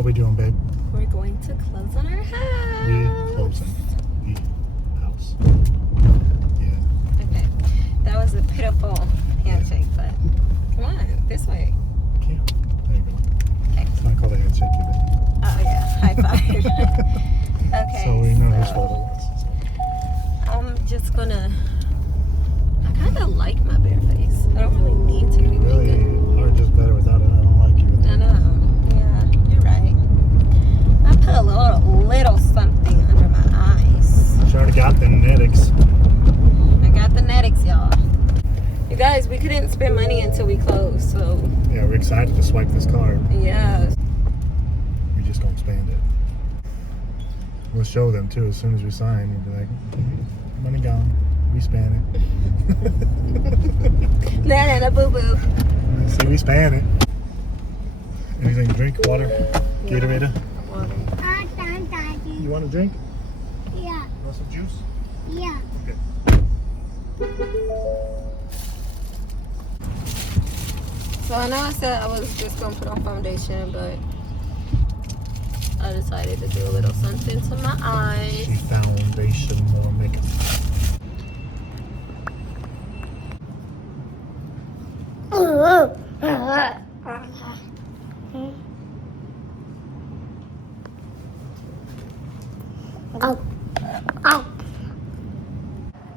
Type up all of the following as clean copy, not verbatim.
What we doing, babe? We're going to close on our house. We closing the house. Yeah. Okay. That was a pitiful handshake, but come on, this way. Yeah. There you go. Okay. It's not called a handshake, is it? Oh yeah, high five. Okay. So we know whose fault it was. I'm just gonna. I kind of like my bare face. I don't really need to be Really makeup. are just better without it. I don't like you with I it. know. Yeah, you're right. I put a little something under my eyes. She already got the netics. I got the netics, y'all. You guys, we couldn't spend money until we closed, so Yeah, we're excited to swipe this card. yeah. We're just gonna spend it. We'll show them too as soon as we sign. We'll be like, money gone. We span it. Nah, boo boo. See, we span it. Anything to drink? Water? Gatorade? Water. You want a drink? Yeah, Want some juice? yeah. Okay. So I know I said I was just gonna put on foundation, but I decided to do a little something to my eyes. She foundation more makeup.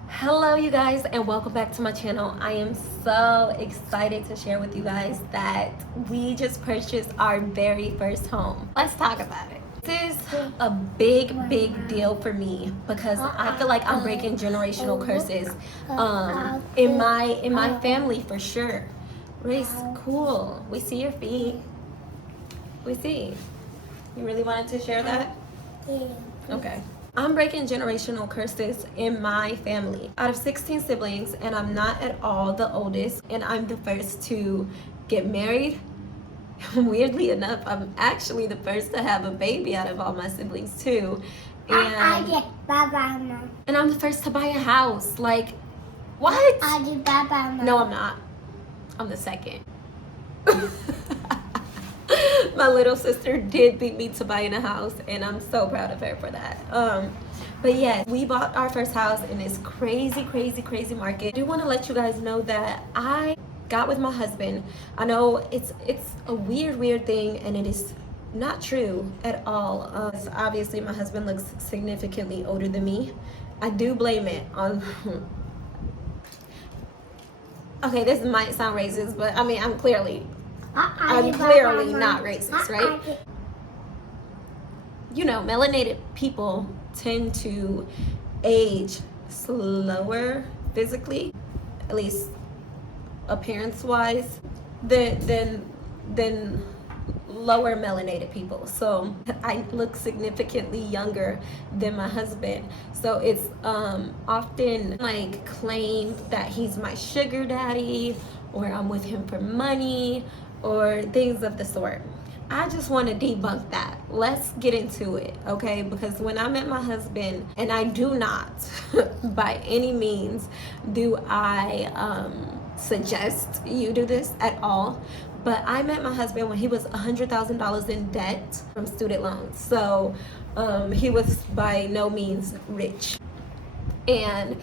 Hello you guys, and welcome back to my channel. I am so excited to share with you guys that we just purchased our very first home. Let's talk about it. This is a big deal for me because I feel like I'm breaking generational curses in my family for sure. Race, cool. We see your feet. We see. You really wanted to share that? Okay. I'm breaking generational curses in my family. Out of 16 siblings, and I'm not at all the oldest, and I'm the first to get married. Weirdly enough, I'm actually the first to have a baby out of all my siblings too. And I'm the first to buy a house. Like, what? No, I'm not. I'm the second. My little sister did beat me to buying a house, and I'm so proud of her for that. But yes, we bought our first house in this crazy market. I do want to let you guys know that I got with my husband. I know it's a weird thing, and it is not true at all. Obviously, my husband looks significantly older than me. I do blame it on... Okay, this might sound racist, but I mean, I'm clearly not racist, right? You know, melanated people tend to age slower physically, at least appearance-wise, than lower melanated people. So I look significantly younger than my husband. So it's often like claimed that he's my sugar daddy, or I'm with him for money, or things of the sort. I just want to debunk that. Let's get into it, okay? Because when I met my husband, and I do not by any means do I suggest you do this at all, but I met my husband when he was $100,000 in debt from student loans. So he was by no means rich. And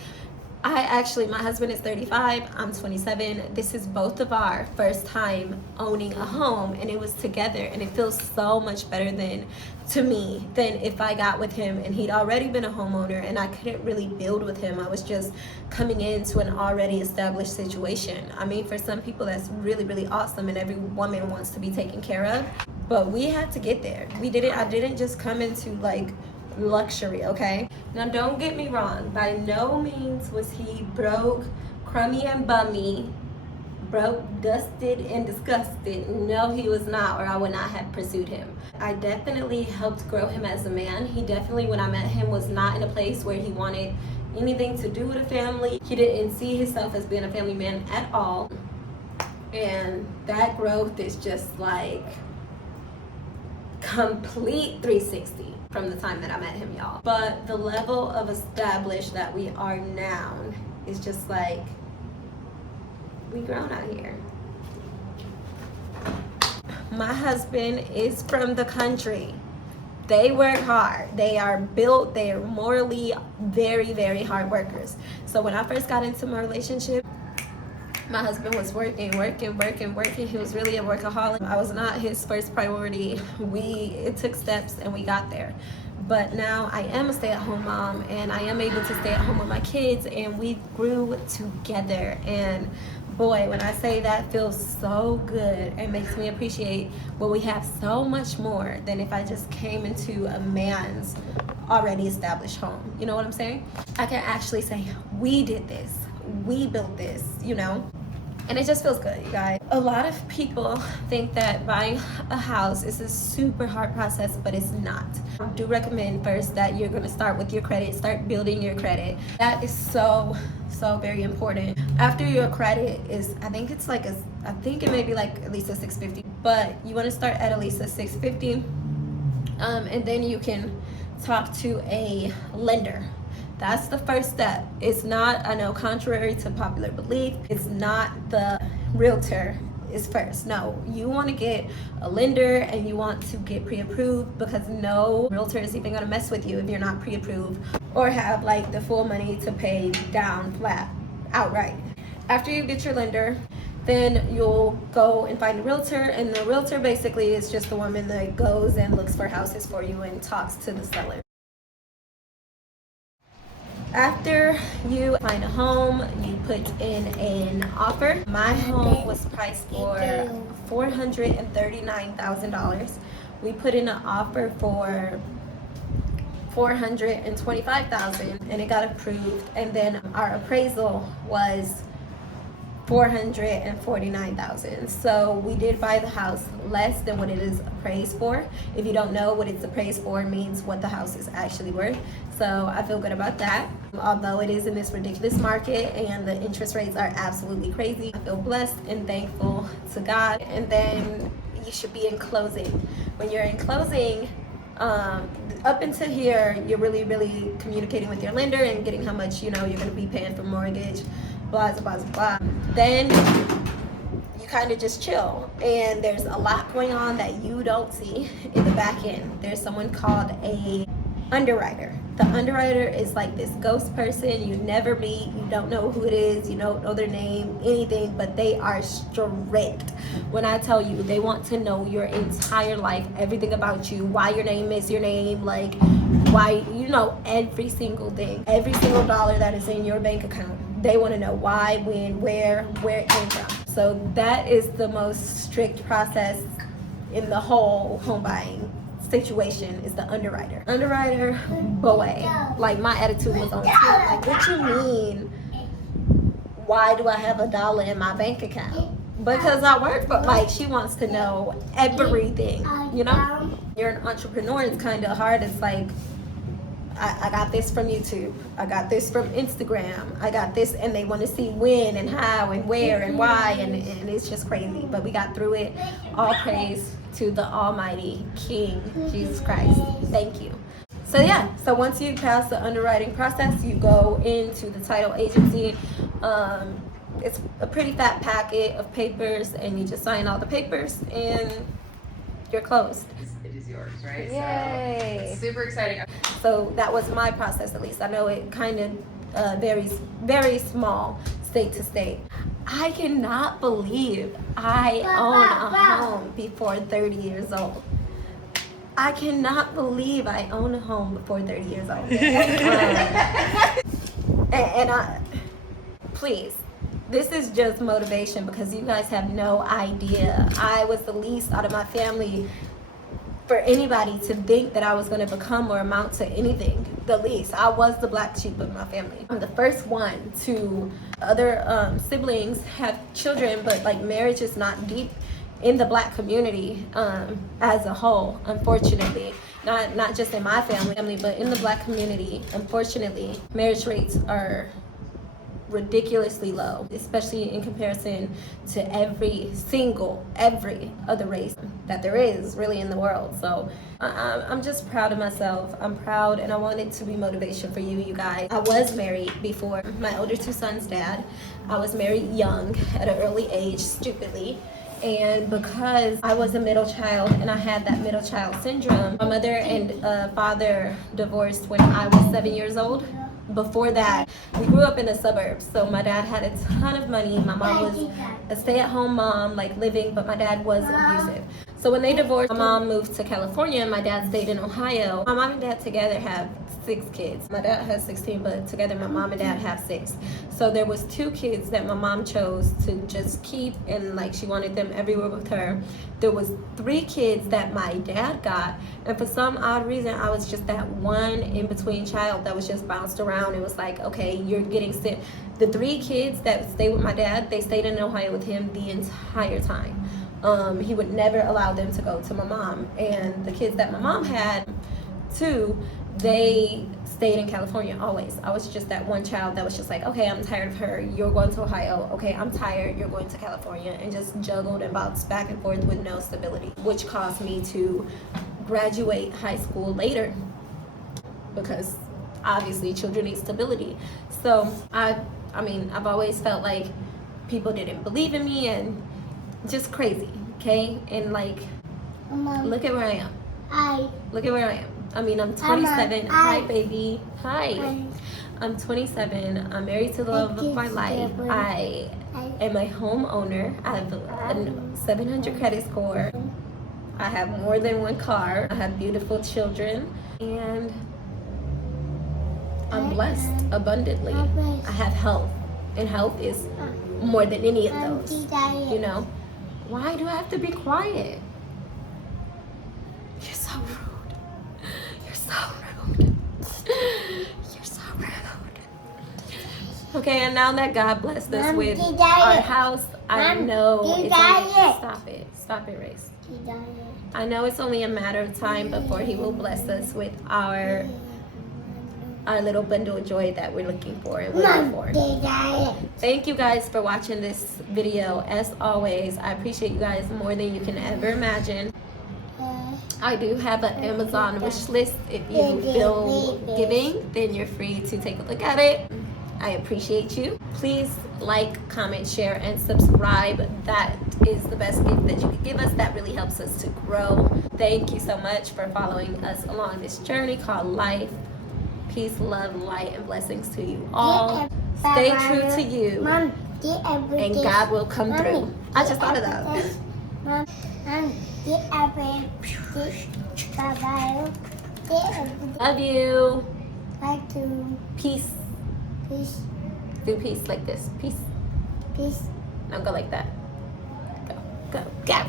my husband is 35, I'm 27. This is both of our first time owning a home, and it was together, and it feels so much better to me than if I got with him and he'd already been a homeowner and I couldn't really build with him. I was just coming into an already established situation. I mean, for some people that's really awesome, and every woman wants to be taken care of, but we had to get there. I didn't just come into like luxury, okay? Now don't get me wrong, by no means was he broke, crummy and bummy, broke, dusted and disgusted. No, he was not, or I would not have pursued him. I definitely helped grow him as a man. He definitely, when I met him, was not in a place where he wanted anything to do with a family. He didn't see himself as being a family man at all, and that growth is just like complete 360 from the time that I met him, y'all. But the level of established that we are now is just like, we grown out here. my husband is from the country. They work hard. They are built. They are morally very, very hard workers. So when I first got into my relationship, my husband was working. He was really a workaholic. I was not his first priority. It took steps and we got there. But now I am a stay-at-home mom, and I am able to stay at home with my kids, and we grew together. And boy, when I say that feels so good, it makes me appreciate what we have so much more than if I just came into a man's already established home. You know what I'm saying? I can actually say, we did this, we built this, you know? And it just feels good, you guys. A lot of people think that buying a house is a super hard process, but it's not. I do recommend first that you're gonna start with your credit, start building your credit. That is so very important. After your credit is, I think it may be like at least a 650, but you wanna start at least a 650, and then you can talk to a lender. That's the first step. It's not, I know, contrary to popular belief, it's not the realtor is first. No, you want to get a lender and you want to get pre-approved, because no realtor is even going to mess with you if you're not pre-approved or have like the full money to pay down flat outright. After you get your lender, then you'll go and find a realtor, and the realtor basically is just the woman that goes and looks for houses for you and talks to the seller. After you find a home, you put in an offer. My home was priced for $439,000. We put in an offer for $425,000 and it got approved. And then our appraisal was $449,000. So we did buy the house less than what it is appraised for. If you don't know what it's appraised for, it means what the house is actually worth. So I feel good about that. Although it is in this ridiculous market and the interest rates are absolutely crazy, I feel blessed and thankful to God. And then you should be in closing. When you're in closing, up until here, you're really communicating with your lender and getting how much you're going to be paying for mortgage, blah blah blah. Then you kind of just chill, and there's a lot going on that you don't see in the back end. There's someone called a underwriter. The underwriter is like this ghost person you never meet. You don't know who it is, you don't know their name, anything, but they are strict. When I tell you, they want to know your entire life, everything about you, why your name is your name, like why, every single thing, every single dollar that is in your bank account. They want to know why, when, where it came from. So that is the most strict process in the whole home buying situation, is the underwriter. Underwriter, boy, like my attitude was on tilt. Like, what you mean? Why do I have $1 in my bank account? Because I work for, like, she wants to know everything, You're an entrepreneur, it's kind of hard. It's like, I got this from YouTube, I got this from Instagram, I got this, and they want to see when and how and where and why, and it's just crazy. But we got through it. All praise to the almighty King Jesus Christ. Thank you. So once you pass the underwriting process, you go into the title agency. It's a pretty fat packet of papers, and you just sign all the papers and you're closed. It is yours, right? Yay! So it's super exciting. So that was my process, at least. I know it kind of varies, very small, state to state. I cannot believe I own a home before 30 years old. I cannot believe I own a home before 30 years old. Please, this is just motivation, because you guys have no idea. I was the least out of my family for anybody to think that I was going to become or amount to anything. The least. I was the black sheep of my family. I'm the first one to, other siblings have children, but like marriage is not deep in the black community as a whole, unfortunately. Not just in my family, but in the black community, unfortunately, marriage rates are ridiculously low, especially in comparison to every other race that there is really in the world. So I'm just proud of myself. I'm proud, and I want it to be motivation for you guys. I was married before my older two sons' dad. I was married young at an early age, stupidly, And because I was a middle child and I had that middle child syndrome, my mother and father divorced when I was 7 years old. Before that, we grew up in the suburbs, so my dad had a ton of money. My mom was a stay-at-home mom, like living, but my dad was abusive. So when they divorced, my mom moved to California and my dad stayed in Ohio. My mom and dad together have 6 kids. My dad has 16, but together my mom and dad have 6. So there was 2 kids that my mom chose to just keep, and like she wanted them everywhere with her. There was 3 kids that my dad got, and for some odd reason I was just that one in-between child that was just bounced around. It was like, okay, you're getting sick. The 3 kids that stayed with my dad, they stayed in Ohio with him the entire time. He would never allow them to go to my mom. And the kids that my mom had, 2, they stayed in California always. I was just that one child that was just like, okay, I'm tired of her, you're going to Ohio. Okay, I'm tired, you're going to California. And just juggled and bounced back and forth with no stability, which caused me to graduate high school later, because obviously children need stability. So I mean, I've always felt like people didn't believe in me and just crazy, okay? And like, look at where I am. Look at where I am. I mean, I'm 27. Hi, baby. Hi. I'm 27. I'm married to the love of my life. I am a homeowner. I have a 700 credit score. I have more than 1 car. I have beautiful children. And I'm blessed abundantly. I have health. And health is more than any of those, you know? Why do I have to be quiet? You're so rude. You're so rude. You're so rude. Okay, and now that God blessed us with our house, I know it's only, stop it, Race. I know it's only a matter of time before He will bless us with our little bundle of joy that we're looking for and waiting for. Thank you guys for watching this video. As always, I appreciate you guys more than you can ever imagine. I do have an Amazon wish list. If you feel giving, then you're free to take a look at it. I appreciate you. Please like, comment, share, and subscribe. That is the best gift that you can give us. That really helps us to grow. Thank you so much for following us along this journey called life. Peace, love, light, and blessings to you all. Stay true to you, and God will come through. I just thought of that. Love you. Peace. Do peace like this. Peace. Now go like that. Go, go, go.